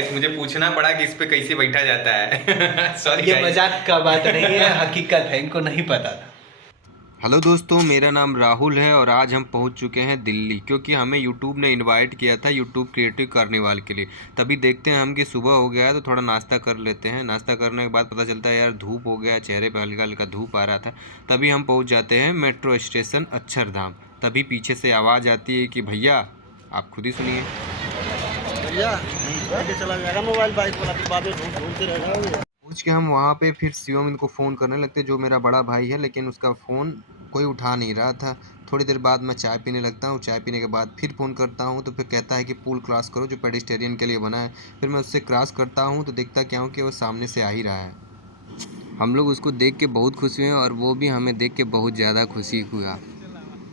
Guys मुझे पूछना पड़ा कि इस पे कैसे बैठा जाता है। सॉरी ये मजाक का बात नहीं है, हकीकत है, इनको नहीं पता था। हेलो दोस्तों, मेरा नाम राहुल है और आज हम पहुंच चुके हैं दिल्ली, क्योंकि हमें यूट्यूब ने इनवाइट किया था यूट्यूब क्रिएटिव कार्निवाल के लिए। तभी देखते हैं हम कि सुबह हो गया है तो थोड़ा नाश्ता कर लेते हैं। नाश्ता करने के बाद पता चलता है यार धूप हो गया, चेहरे पे हल्का हल्का धूप आ रहा था। तभी हम पहुंच जाते हैं मेट्रो स्टेशन अक्षरधाम। तभी पीछे से आवाज़ आती है कि भैया आप खुद ही सुनिए। भैया आगे चला जाएगा मोबाइल बाइक वाला, फिर बाद में ढूंढते रह जाओगे। पूछ के हम वहाँ पे फिर शिवम इनको फ़ोन करने लगते, जो मेरा बड़ा भाई है, लेकिन उसका फ़ोन कोई उठा नहीं रहा था। थोड़ी देर बाद मैं चाय पीने लगता हूँ। चाय पीने के बाद फिर फ़ोन करता हूँ तो फिर कहता है कि पुल क्रॉस करो जो पेडिस्टेरियन के लिए बना है। फिर मैं उससे क्रॉस करता हूँ तो देखता क्या हूँ कि वो सामने से आ ही रहा है। हम लोग उसको देख के बहुत खुश हुए और वो भी हमें देख के बहुत ज़्यादा खुशी हुआ।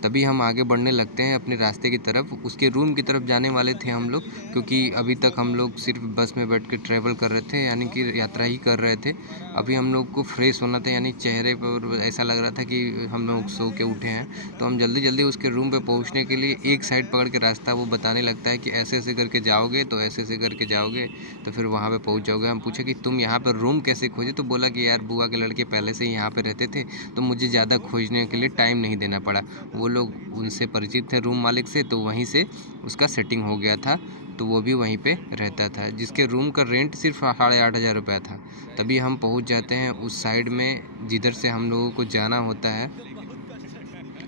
तभी हम आगे बढ़ने लगते हैं अपने रास्ते की तरफ। उसके रूम की तरफ जाने वाले थे हम लोग, क्योंकि अभी तक हम लोग सिर्फ बस में बैठ के ट्रैवल कर रहे थे, यानी कि यात्रा ही कर रहे थे। अभी हम लोग को फ्रेश होना था, यानी चेहरे पर ऐसा लग रहा था कि हम लोग सो के उठे हैं। तो हम जल्दी जल्दी उसके रूम पे पहुंचने के लिए एक साइड पकड़ के रास्ता वो बताने लगता है कि ऐसे ऐसे करके जाओगे तो ऐसे ऐसे करके जाओगे तो फिर वहाँ पे पहुँच जाओगे। हम पूछे कि तुम यहाँ पर रूम कैसे खोजे, तो बोला कि यार बुआ के लड़के पहले से ही यहाँ पर रहते थे तो मुझे ज़्यादा खोजने के लिए टाइम नहीं देना पड़ा। वो लोग उनसे परिचित थे रूम मालिक से, तो वहीं से उसका सेटिंग हो गया था, तो वो भी वहीं पे रहता था, जिसके रूम का रेंट सिर्फ 8,500 रुपया था। तभी हम पहुंच जाते हैं उस साइड में जिधर से हम लोगों को जाना होता है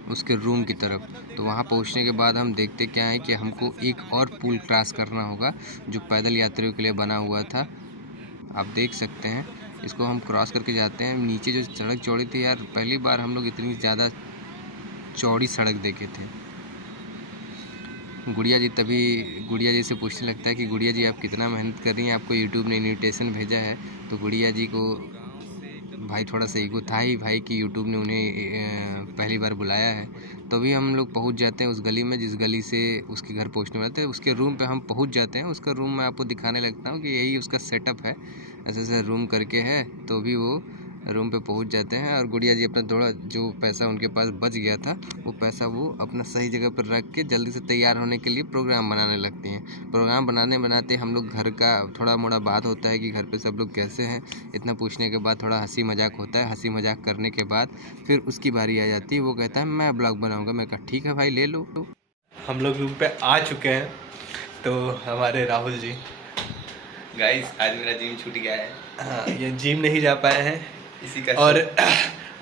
उसके रूम की तरफ। तो वहाँ पहुँचने के बाद हम देखते क्या है कि हमको एक और पुल क्रॉस करना होगा जो पैदल यात्रियों के लिए बना हुआ था। आप देख सकते हैं, इसको हम क्रॉस करके जाते हैं। नीचे जो सड़क चौड़ी थी यार, पहली बार हम लोग इतनी ज़्यादा चौड़ी सड़क देखे थे। गुड़िया जी से पूछने लगता है कि गुड़िया जी आप कितना मेहनत कर रही हैं, आपको यूट्यूब ने इन्विटेशन भेजा है। तो गुड़िया जी को भाई थोड़ा सा ईगो था ही भाई कि यूट्यूब ने उन्हें पहली बार बुलाया है। तो अभी हम लोग पहुंच जाते हैं उस गली में जिस गली से उसके घर पहुंचने वाले थे। उसके रूम पे हम पहुंच जाते हैं। उसका रूम मैं आपको दिखाने लगता हूं कि यही उसका सेटअप है, ऐसे ऐसे रूम करके है। तो अभी वो रूम पे पहुंच जाते हैं और गुड़िया जी अपना थोड़ा जो पैसा उनके पास बच गया था वो पैसा वो अपना सही जगह पर रख के जल्दी से तैयार होने के लिए प्रोग्राम बनाने लगती हैं। प्रोग्राम बनाने बनाते हम लोग घर का थोड़ा मोड़ा बात होता है कि घर पे सब लोग कैसे हैं। इतना पूछने के बाद थोड़ा हंसी मजाक होता है। हंसी मजाक करने के बाद फिर उसकी बारी आ जाती है। वो कहता है मैं ब्लॉग बनाऊँगा। मैं कहा ठीक है भाई ले लो। हम लोग रूम पे आ चुके हैं, तो हमारे राहुल जी, गाइस आज मेरा जिम छूट गया है। हाँ, ये जिम नहीं जा पाए हैं इसी का और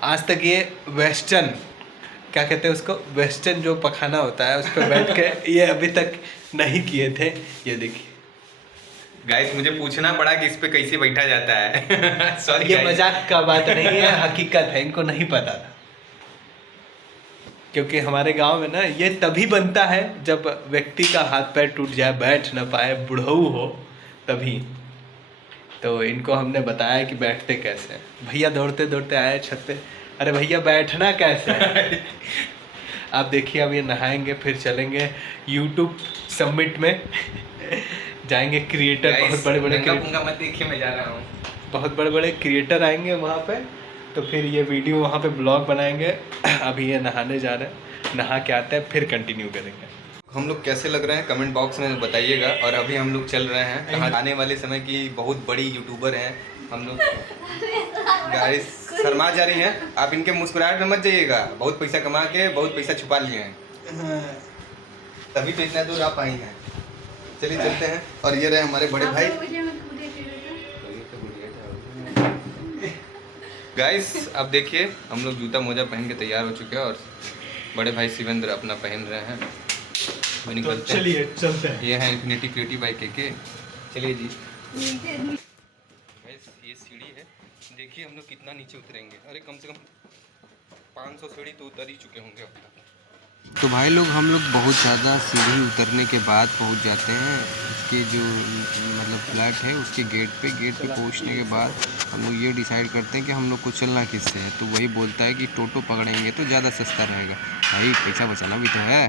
आज तक ये वेस्टर्न, क्या कहते हैं उसको, वेस्टर्न जो पखाना होता है उस पर बैठ के ये अभी तक नहीं किए थे। ये देखिए गाइस मुझे पूछना पड़ा कि इस पे कैसे बैठा जाता है। सॉरी ये मजाक का बात नहीं है, हकीकत है, इनको नहीं पता था। क्योंकि हमारे गांव में ना ये तभी बनता है जब व्यक्ति का हाथ पैर टूट जाए, बैठ ना पाए, बुढ़ऊ हो, तभी। तो इनको हमने बताया कि बैठते कैसे हैं। भैया दौड़ते दौड़ते आए छत पे, अरे भैया बैठना कैसे है। आप देखिए अब ये नहाएंगे फिर चलेंगे यूट्यूब समिट में। जाएंगे क्रिएटर, बहुत बड़े बड़े मत देखिए, मैं जा रहा हूँ। बहुत बड़े बड़े क्रिएटर आएंगे वहाँ पे, तो फिर ये वीडियो वहाँ पे ब्लॉग बनाएंगे। अभी ये नहाने जा रहे हैं, नहा के आते हैं फिर कंटिन्यू करेंगे। हम लोग कैसे लग रहे हैं कमेंट बॉक्स में बताइएगा। और अभी हम लोग चल रहे हैं कहाँ, आने वाले समय की बहुत बड़ी यूट्यूबर हैं हम लोग। गाइस शर्मा जा रही हैं, आप इनके मुस्कुराहट में मत जाइएगा। बहुत पैसा कमा के बहुत पैसा छुपा लिए हैं, तभी तो इतना दूर आप आई हैं। चलिए चलते हैं। और ये रहे हमारे बड़े भाई। गाइस अब देखिए हम लोग जूता मोजा पहन के तैयार हो चुके हैं और बड़े भाई शिवेंद्र अपना पहन रहे हैं। तो चलिए चलते हैं। ये है इन्फिनिटी क्रिएटिव बाइक के। चलिए जी। गाइस ये सीढ़ी है, देखिए हम लोग कितना नीचे उतरेंगे। अरे कम से कम 500 सीढ़ी तो उतर ही चुके होंगे अब तक। तो भाई लोग हम लोग बहुत ज़्यादा सीढ़ी उतरने के बाद पहुंच जाते हैं उसके जो मतलब फ्लैट है उसके गेट पे पहुंचने के बाद हम लोग ये डिसाइड करते हैं कि हम लोग को चलना किससे है। तो वही बोलता है कि टोटो पकड़ेंगे तो ज़्यादा सस्ता रहेगा। भाई पैसा बचाना भी तो है।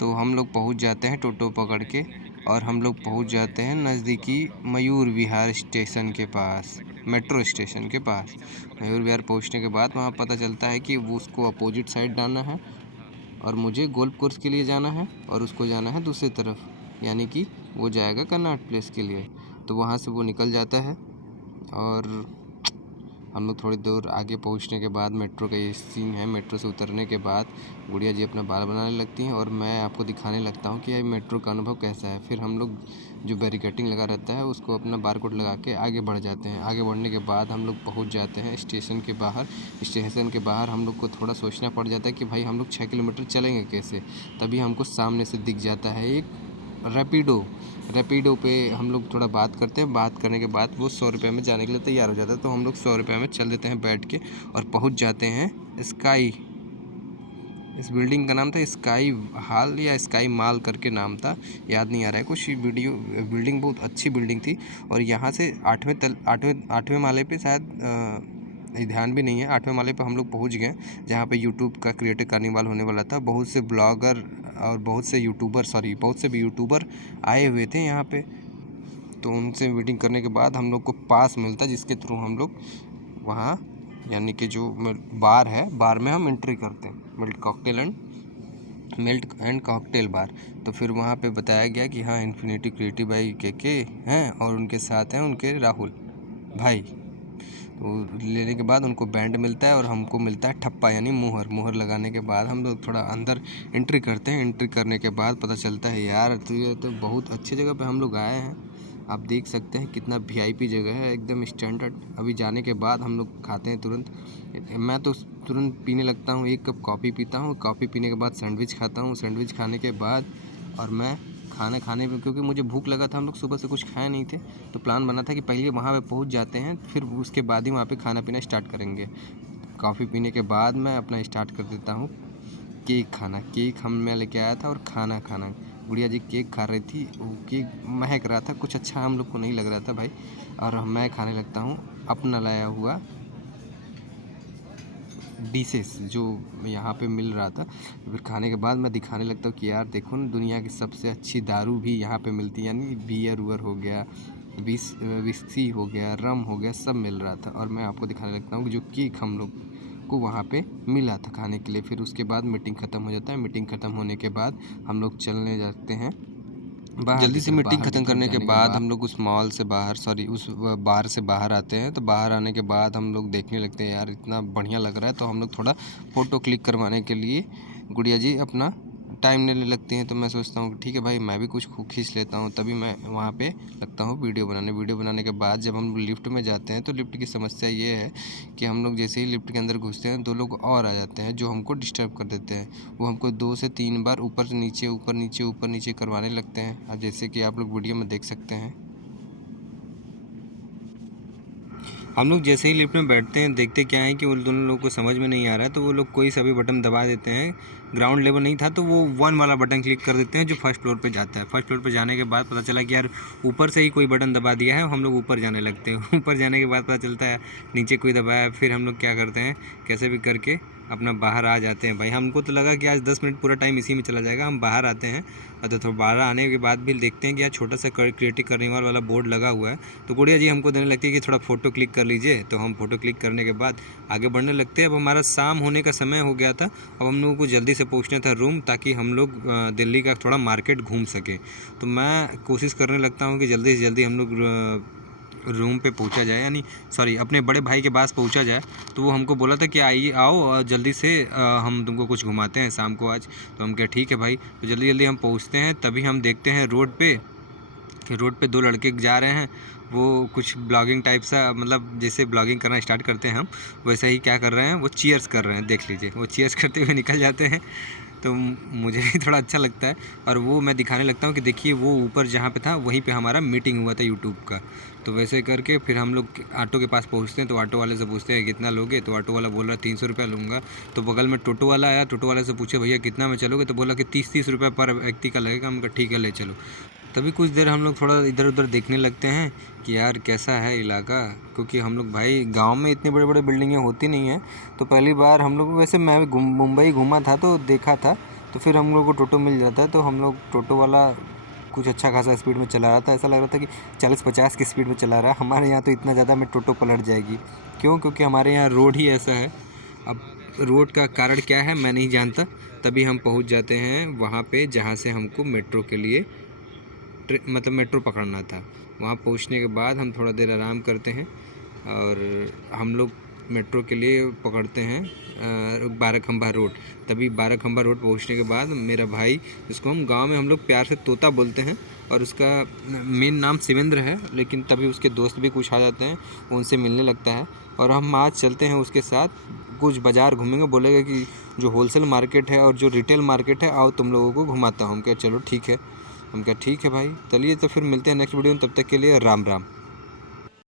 तो हम लोग पहुंच जाते हैं टोटो पकड़ के और हम लोग पहुंच जाते हैं नज़दीकी मयूर विहार स्टेशन के पास, मेट्रो स्टेशन के पास। मयूर विहार पहुंचने के बाद वहाँ पता चलता है कि वो उसको अपोजिट साइड जाना है और मुझे गोल्फ कोर्स के लिए जाना है और उसको जाना है दूसरी तरफ, यानी कि वो जाएगा कन्नाट प्लेस के लिए। तो वहाँ से वो निकल जाता है और हम लोग थोड़ी दूर आगे पहुंचने के बाद मेट्रो का ये सीन है। मेट्रो से उतरने के बाद गुड़िया जी अपना बाल बनाने लगती हैं और मैं आपको दिखाने लगता हूं कि ये मेट्रो का अनुभव कैसा है। फिर हम लोग जो बैरिकेटिंग लगा रहता है उसको अपना बारकोड लगा के आगे बढ़ जाते हैं। आगे बढ़ने के बाद हम लोग पहुंच जाते हैं स्टेशन के बाहर। स्टेशन के बाहर हम लोग को थोड़ा सोचना पड़ जाता है कि भाई हम लोग 6 किलोमीटर चलेंगे कैसे। तभी हमको सामने से दिख जाता है एक रैपिडो पे हम लोग थोड़ा बात करते हैं। बात करने के बाद वो 100 रुपये में जाने के लिए तैयार हो जाता है। तो हम लोग 100 रुपये में चल देते हैं बैठ के और पहुंच जाते हैं स्काई। इस बिल्डिंग का नाम था स्काई हॉल या स्काई मॉल करके नाम था, याद नहीं आ रहा है कुछ। बिल्डिंग बहुत अच्छी बिल्डिंग थी और यहाँ से 8वें माले पे शायद ध्यान भी नहीं है। 8वें माले पे हम लोग पहुँच गए जहाँ पे यूट्यूब का क्रिएटर कार्निवाल होने वाला था। बहुत से ब्लॉगर और बहुत से यूट्यूबर आए हुए थे यहाँ पे। तो उनसे मीटिंग करने के बाद हम लोग को पास मिलता जिसके थ्रू हम लोग वहाँ यानी कि जो बार है, बार में हम एंट्री करते हैं, मिल्क एंड कॉकटेल बार। तो फिर वहाँ पे बताया गया कि हाँ इन्फिनिटी क्रिएटिव भाई के हैं और उनके साथ हैं उनके राहुल भाई। तो लेने के बाद उनको बैंड मिलता है और हमको मिलता है ठप्पा यानी मुहर लगाने के बाद हम लोग थोड़ा अंदर एंट्री करते हैं। एंट्री करने के बाद पता चलता है यार तो ये तो बहुत अच्छी जगह पे हम लोग आए हैं। आप देख सकते हैं कितना VIP जगह है, एकदम स्टैंडर्ड। अभी जाने के बाद हम लोग खाते हैं तुरंत। मैं तो तुरंत पीने लगता हूँ, 1 कप कॉफ़ी पीता हूँ। कॉफ़ी पीने के बाद सैंडविच खाता हूँ। सैंडविच खाने के बाद और मैं खाने पे क्योंकि मुझे भूख लगा था, हम लोग सुबह से कुछ खाए नहीं थे तो प्लान बना था कि पहले वहाँ पे पहुँच जाते हैं फिर उसके बाद ही वहाँ पे खाना पीना स्टार्ट करेंगे। कॉफ़ी पीने के बाद मैं अपना स्टार्ट कर देता हूँ केक खाना। केक मैं लेके आया था और खाना गुड़िया जी केक खा रही थी। वो केक महक रहा था, कुछ अच्छा हम लोग को नहीं लग रहा था भाई। और मैं खाने लगता हूँ अपना लाया हुआ डिशेस जो यहाँ पे मिल रहा था। फिर खाने के बाद मैं दिखाने लगता हूँ कि यार देखो ना दुनिया की सबसे अच्छी दारू भी यहाँ पे मिलती है, यानी बियर हो गया, विस्की हो गया, रम हो गया, सब मिल रहा था। और मैं आपको दिखाने लगता हूँ कि जो केक हम लोग को वहाँ पे मिला था खाने के लिए। फिर उसके बाद मीटिंग ख़त्म हो जाता है। मीटिंग ख़त्म होने के बाद हम लोग चलने जाते हैं बाहर। जल्दी से मीटिंग ख़त्म करने के बाद हम लोग उस मॉल से बाहर उस बार से बाहर आते हैं। तो बाहर आने के बाद हम लोग देखने लगते हैं यार इतना बढ़िया लग रहा है। तो हम लोग थोड़ा फ़ोटो क्लिक करवाने के लिए गुड़िया जी अपना टाइम लेने लगती हैं। तो मैं सोचता हूँ ठीक है भाई मैं भी कुछ खींच लेता हूँ। तभी मैं वहाँ पे लगता हूँ वीडियो बनाने के बाद जब हम लिफ्ट में जाते हैं तो लिफ्ट की समस्या ये है कि हम लोग जैसे ही लिफ्ट के अंदर घुसते हैं 2 लोग और आ जाते हैं जो हमको डिस्टर्ब कर देते हैं। वो हमको 2 से 3 बार ऊपर से नीचे करवाने लगते हैं। अब जैसे कि आप लोग वीडियो में देख सकते हैं। हम लोग जैसे ही लिफ्ट में बैठते हैं देखते क्या है कि उन दोनों लोगों को समझ में नहीं आ रहा है तो वो लोग कोई सभी बटन दबा देते हैं। ग्राउंड लेवल नहीं था तो वो 1 वाला बटन क्लिक कर देते हैं जो फर्स्ट फ्लोर पे जाता है। फर्स्ट फ्लोर पे जाने के बाद पता चला कि यार ऊपर से ही कोई बटन दबा दिया है। हम लोग ऊपर जाने लगते हैं। ऊपर जाने के बाद पता चलता है नीचे कोई दबाया। फिर हम लोग क्या करते हैं कैसे भी करके अपना बाहर आ जाते हैं। भाई हमको तो लगा कि आज 10 मिनट पूरा टाइम इसी में चला जाएगा। हम बाहर आते हैं और तो बाहर आने के बाद भी देखते हैं कि यार छोटा सा क्रिएटिव कार्निवाल वाला बोर्ड लगा हुआ है। तो गुड़िया जी हमको देने लगती है कि थोड़ा फ़ोटो क्लिक कर लीजिए। तो हम फ़ोटो क्लिक करने के बाद आगे बढ़ने लगते हैं। अब हमारा शाम होने का समय हो गया था। अब हम लोगों को जल्दी से पहुंचना था रूम ताकि हम लोग दिल्ली का थोड़ा मार्केट घूम सकें। तो मैं कोशिश करने लगता हूं कि जल्दी से जल्दी हम लोग रूम पे पहुंचा जाए, यानी अपने बड़े भाई के पास पहुंचा जाए। तो वो हमको बोला था कि आओ और जल्दी से हम तुमको कुछ घुमाते हैं शाम को आज। तो हम क्या ठीक है भाई। तो जल्दी हम पहुँचते हैं। तभी हम देखते हैं रोड पे 2 लड़के जा रहे हैं। वो कुछ ब्लॉगिंग टाइप सा, मतलब जैसे ब्लॉगिंग करना स्टार्ट करते हैं हम वैसे ही क्या कर रहे हैं वो चीयर्स कर रहे हैं। देख लीजिए वो चीयर्स करते हुए निकल जाते हैं। तो मुझे भी थोड़ा अच्छा लगता है और वो मैं दिखाने लगता हूँ कि देखिए वो ऊपर जहाँ पे था वहीं पे हमारा मीटिंग हुआ था यूट्यूब का। तो वैसे करके फिर हम लोग ऑटो के पास पहुँचते हैं। तो ऑटो वाले से पूछते हैं कितना लोगे। तो ऑटो वाला बोल रहा है 300 रुपया लूँगा। तो बगल में टोटो वाला आया। टोटो वाले से पूछे भैया कितना में चलोगे। तो बोला कि 30 रुपये पर व्यक्ति का लगेगा। हम कहा ठीक है ले चलो। तभी कुछ देर हम लोग थोड़ा इधर उधर देखने लगते हैं कि यार कैसा है इलाका, क्योंकि हम लोग भाई गांव में इतनी बड़े बड़े बिल्डिंगें होती नहीं हैं। तो पहली बार हम लोग, वैसे मैं भी मुंबई घूमा था तो देखा था। तो फिर हम लोग को टोटो मिल जाता है। तो हम लोग टोटो वाला कुछ अच्छा खासा स्पीड में चला रहा था। ऐसा लग रहा था कि 40-50 की स्पीड में चला रहा है। हमारे यहाँ तो इतना ज़्यादा में टोटो पलट जाएगी। क्यों? क्योंकि हमारे यहाँ रोड ही ऐसा है। अब रोड का कारण क्या है मैं नहीं जानता। तभी हम पहुँच जाते हैं वहाँ पे जहाँ से हमको मेट्रो के लिए मेट्रो पकड़ना था। वहाँ पहुँचने के बाद हम थोड़ा देर आराम करते हैं और हम लोग मेट्रो के लिए पकड़ते हैं बाराखंबा रोड। तभी बाराखंबा रोड पहुँचने के बाद मेरा भाई, जिसको हम गांव में हम लोग प्यार से तोता बोलते हैं और उसका मेन नाम शिवेंद्र है, लेकिन तभी उसके दोस्त भी कुछ आ जाते हैं, वो उनसे मिलने लगता है और हम आज चलते हैं उसके साथ। कुछ बाज़ार घूमेंगे, बोलेगा कि जो होलसेल मार्केट है और जो रिटेल मार्केट है आओ तुम लोगों को घुमाता हूँ। हम क्या चलो ठीक है, हम क्या ठीक है भाई, चलिए तो फिर मिलते हैं नेक्स्ट वीडियो में। तब तक के लिए राम राम।